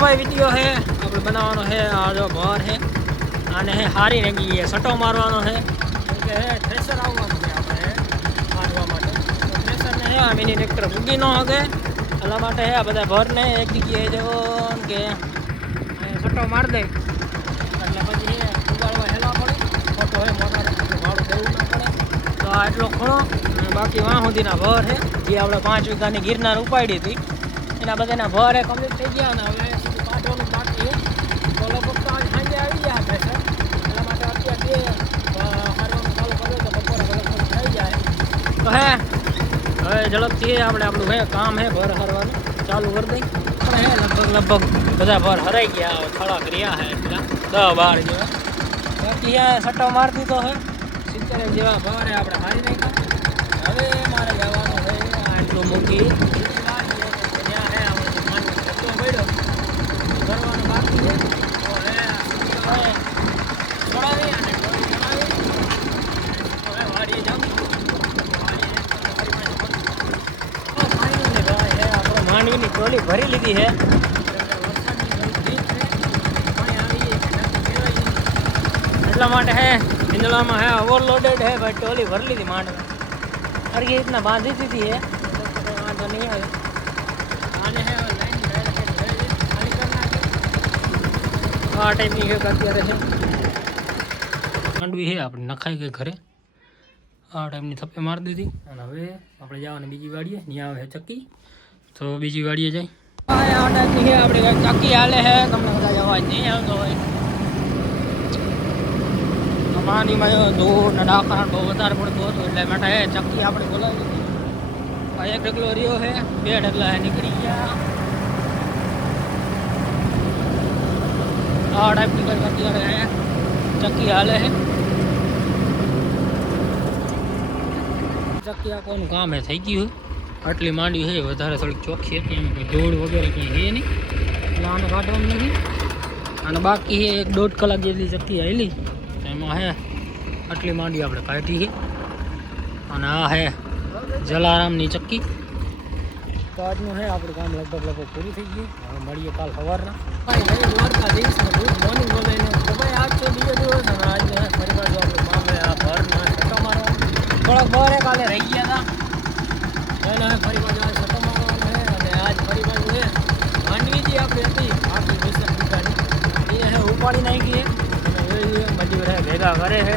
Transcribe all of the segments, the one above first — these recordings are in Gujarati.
भाई वीडियो है આપણે બનાવવાનો છે આ જો ભર છે આને હે હારી રંગી છે સટો મારવાનો છે કે થ્રેશર આવવાનું છે આપણે મારવા માટે થ્રેશર ને હે મિની ટ્રેક્ટર મૂકી ન હગે એટલા માટે હે આ બધા ભરને એક જગ્યાએ જો કે સટો માર દે એટલે પછી હે ઉગાડવા હેલા પડે ફોટો હે મોટા ભાડું દેવું ના પડે તો આ એટલો ખોણો બાકી વાં સુધીના ભર છે જે આપણે 5 વીઘાની ગિરનાર ઉપાડી હતી એના બધાના ભર એ કમ્પ્લીટ થઈ ગયા ને હવે સીધું કાઢવાનું બાકી તો લગભગ તો આજ સાંજે આવી ગયા થશે એટલા માટે અત્યારે હારવાનું ચાલુ કર્યું તો બપોરે લગભગ થઈ જાય તો હે હવે ઝડપથી આપણે આપણું હે કામ હે ભર હારવાનું ચાલુ કરી દઈ આપણે હે લગભગ બધા ભર હરાઈ ગયા હવે થોડાક રહ્યા હે એટલા 10-12 જેવા બાકી હે સટ્ટો મારી દીધો હે 70 જેવા ભર હે આપણે હારી નાખ્યા હવે મારે જવાનું છે આટલું મૂકી માંડવીની ટ્રોલી ભરી લીધી છે એટલા માટે હે ઈંદડામાં હે ઓવરલોડેડ હે ભાઈ ટ્રોલી ભરી લીધી માંડવી હરકી રીતના બાંધી દીધી है वांधो नहीं है आने है लाइन खाली करना आ टाइम ની है અત્યારે છે માંડવી છે આપણે નખાઈ ગઈ ઘરે આ ટાઈમની થપ્પે મારી દીધી અને હવે આપણે જવાની બીજી વાડીએ ત્યાં આવે ચક્કી તો બીજી વાડીએ જઈ આ ટાઈમની છે આપણે ચક્કી હાલે છે તમને બધા જવા નહીં આવતો હોય પાણીમાં ધૂળ ને ડાકણ બહુ વધારે પડતું હતું એટલે માટે ચક્કી આપણે બોલાવી દીધી એક ઢગલો રહ્યો છે 2 ઢગલા નીકળી ગયા આ ટાઈપની કંઈક અત્યારે ચક્કી હાલે છે ચક્કી આખોનું કામ હે થઈ ગયું આટલી માંડવી છે વધારે થોડીક ચોખ્ખી હતી એમ કોઈ ધૂળ વગેરે કંઈ છે નહીં એટલે આને કાઢવાનું નથી અને બાકી છે 1-1.5 કલાક જેટલી ચક્કી આવેલી એમાં હે આટલી માંડી આપણે કાઢી છે અને આ હે જલારામની ચક્કી તો આજનું હે આપણું કામ લગભગ પૂરું થઈ ગયું હવે મળીએ કાલ સવારના મોર્નિંગ બોલાવીને તો ભાઈ આજ તો બીજો દિવસ અને આજને ફરી પાછું આપણું કામ હે આ ભરના છટો મારવા થોડાક બહાર કાલે રહી ગયા હતા એને ફરી પાછું આજ છટો મારવાનો છે અને આજ ફરી પાછું છે માંડવી જે આપણી હતી આખી 20 વીઘાની એ હે ઉપાડી નાખી મજૂર હે ભેગા કરે છે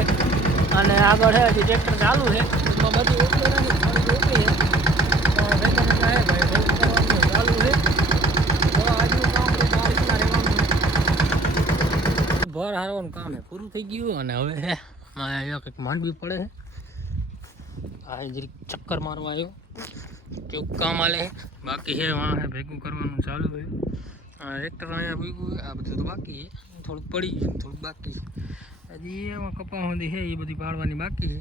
અને આગળ હે હજી ટ્રેક્ટર ચાલુ છે એમાં બધી ઉપલી નથી થોડી ઉપલી છે તો ભેગા ભેગા હે ભાઈ ભેગું કરવાનું ચાલુ છે તો આજનું કામ તો આ રીતના રહેવાનું ભર હારવાનું કામ હે પૂરું થઈ ગયું અને હવે હે અહીંયા કંઈક માંડવી પડે છે આ જરીક ચક્કર મારવા આવ્યો કેવું કામ હાલે બાકી છે વાં હે ભેગું કરવાનું ચાલુ છે ટ્રેક્ટર અહીંયા ભેગું આ બધું તો બાકી છે થોડુંક પડી ગયું થોડુંક બાકી હજી એમાં કપા સુધી છે એ બધી પાડવાની બાકી છે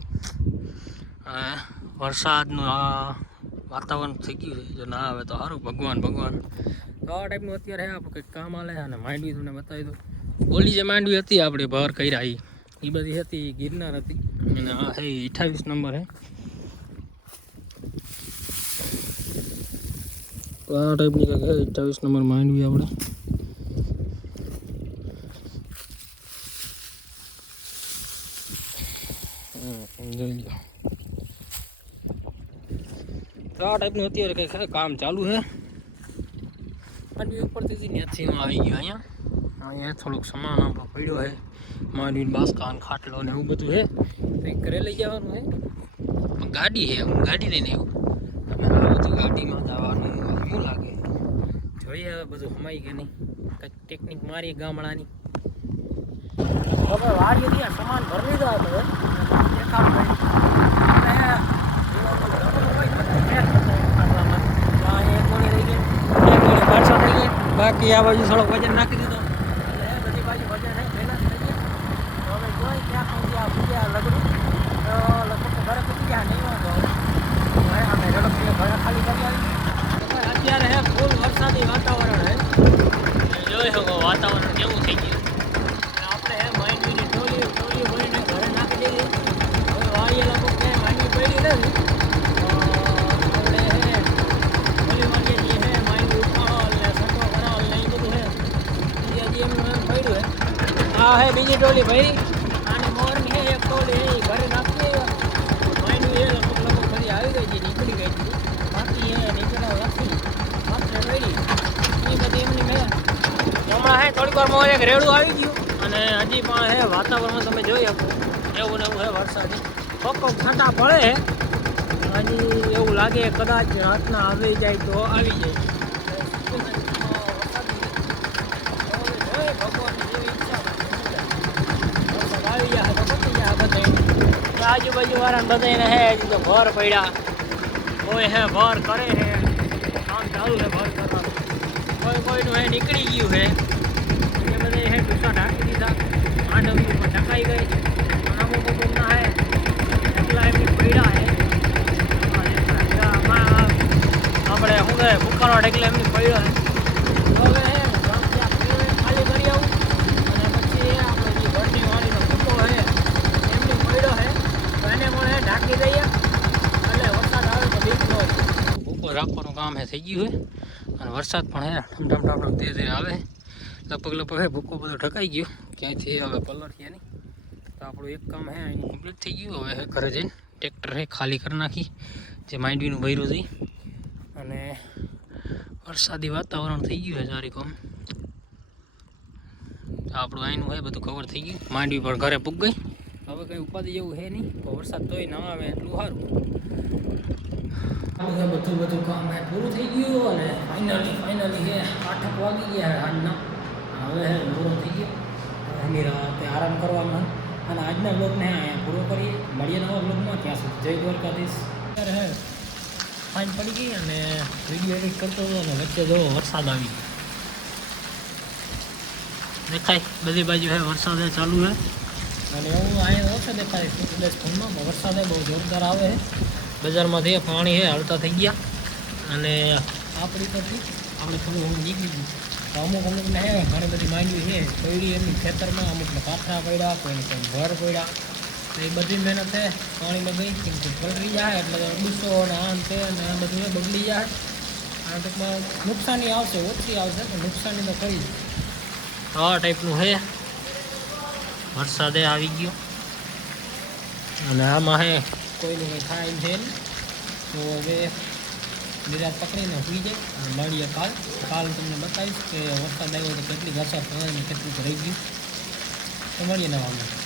વરસાદનું આ વાતાવરણ થઈ ગયું છે જો ના આવે તો સારું ભગવાન તો આ ટાઈપનું અત્યારે છે આપણે કંઈક કામ આલે છે અને માંડવી તમને બતાવી દઉં ઓલી જે માંડવી હતી આપણે ભર કર્યા એ બધી હતી ગિરનાર હતી અને આ છે 28 નંબર છે તો આ ટાઈપની કંઈક છે 28 નંબર માંડવી આપણે તો આ ટાઈપનું અત્યારે કંઈક કામ ચાલુ છે માંડવી ઉપરથી ત્યાંથી હું આવી ગયો અહીંયા થોડુંક સામાન આપણો પડ્યો છે માંડવી બાસકાન ખાટલો ને એવું બધું છે કંઈક ઘરે લઈ જવાનું છે ગાડી છે હું ગાડી લઈને આવ્યો તમે આવો તો ગાડીમાં જવાનું શું લાગે જોઈએ હવે બધું સમાઈ કે નહીં કંઈક ટેકનિક મારી ગામડાની હવે વાડીએ ત્યાં સામાન ભરી લીધો હતો બાકી આ બાજુ થોડોક વજન નાખી દીધો બધી બાજુ વજન નહીં પહેલા થઈ ગયા હવે જોઈ ક્યાં સુધી આ પૂજ્યા લગડું તો લગભગ ઘરે પૂછી ગયા નહીં વાંધો હવે અમે ઝડપથી ઘરે ખાલી કરી આવી અત્યારે હે ફૂલ વરસાદી વાતાવરણ હે જોઈ શકો વાતાવરણ કેવું થઈ ગયું આપણે હે માંડવીની ટોલી ભરીને ઘરે નાખી દઈએ હવે વાડીએ લગભગ ક્યાંય માંડવી પડી નથી આપણે હે ઓલી માંડીએ હે માંડવી ઉપાડો ને સટો કરાવો ને એ બધું હે આ હે બીજી ટોલી ભાઈ અને મોરની હે એક ટોલી હે ઘરે નાખી માઇન્ડ એ લગભગ ફરી આવી ગઈ છે નીકળી ગઈ હતી બાકી હે નીકળ્યા લખી માત્ર રહી એ બધી એમની મેં હમણાં હે થોડીક વારમાં એક રેડું આવી ગયું અને હજી પણ હે વાતાવરણ તમે જોઈ શકો એવું ને એવું હે વરસાદી કોક છાંટા પડે હજી એવું લાગે કદાચ રાતના આવી જાય તો આવી જાય આજુબાજુ વાળા બધાને હે હજી તો ભર પડ્યા કોઈ હે ભર કરે હે કામ ચાલુ છે ભર કરવાનું કોઈનું હે નીકળી ગયું હે એ બધે હે ટૂંકા ઢાંકી દીધા માંડવી ઉપર ઢકાઈ ગઈ અમુક અમુકના હે એટલા એમની પડ્યા હે આપણે શું કહે ભૂકાનો ઢેકલે એમની પડ્યો હે હવે હે ખાલી કરી આવું અને પછી આપણે જે ઘરની વાળીનો ભૂકો હે એમની પડ્યો હે તો એને પણ હે ઢાંકી દઈએ એટલે વરસાદ આવે તો બીક ન હોય ભૂકો રાખવાનું કામ હે થઈ ગયું હે અને વરસાદ પણ હે ઠમઠમ ઠમઠમ ધીરે ધીરે આવે લગભગ હે ભૂકો બધો ઢકાઈ ગયો ક્યાંયથી હવે પલર છે નહીં તો આપણું એક કામ હે એનું કમ્પ્લીટ થઈ ગયું હવે હે ઘરે જઈને ટ્રેક્ટર હે ખાલી કરી નાખી જે માંડવીનું ભર્યું હતી અને વરસાદી વાતાવરણ થઈ ગયું છે સારી કામ આપણું આઈનું હે બધું કવર થઈ ગયું માંડવી પણ ઘરે પૂગ ગઈ હવે કંઈ ઉપાધિ જેવું હે નહીં તો વરસાદ તોય ના આવે એટલું સારું બધું કામ હે પૂરું થઈ ગયું અને ફાઇનલી હે 8 વાગી ગયા આજના હવે હે પૂરો થઈ ગયો એની રાતે આરામ કરવાનો અને આજના બ્લોગને અહીંયા પૂરો કરીએ મળીએ નવા બ્લોગમાં ત્યાં સુધી જય દ્વારકાધીશ અત્યારે હે ફાઇન પડી ગઈ અને વિડીયો એડિટ કરતો હતો અને વચ્ચે જો વરસાદ આવી ગયો દેખાય બધી બાજુ હે વરસાદ ચાલુ હે અને એવું અહીંયા ઓછો દેખાય કદાચ ફોનમાં વરસાદ બહુ જોરદાર આવે છે બજારમાંથી પાણી હે હાલતા થઈ ગયા અને આપણી પરથી આપણે થોડું હું નીકળી ગયું તો અમુકને હે ઘણી બધી માંડવી છે પડી એમની ખેતરમાં અમુકને પાથરા પડ્યા કોઈને કોઈ ઘર પડ્યા તો એ બધી મહેનત છે પાણીમાં ગઈ કેમ કે પલરી જાય એટલે ગુસ્સો અને આમ છે અને આ બધું બગડી જાય આ ટૂંકમાં નુકસાની આવશે ઓછી આવશે પણ નુકસાની તો કરી આવા ટાઈપનું છે વરસાદે આવી ગયો અને આમાં હે કોઈનું કંઈ થાય એમ છે નહીં તો હવે નિરાશ પકડીને સુઈ જાય અને મળીએ કાલ તમને બતાવીશ કે વરસાદ આવ્યો તો કેટલી અસર થાય અને કેટલું રહી ગયું તો મળીએ નવામાં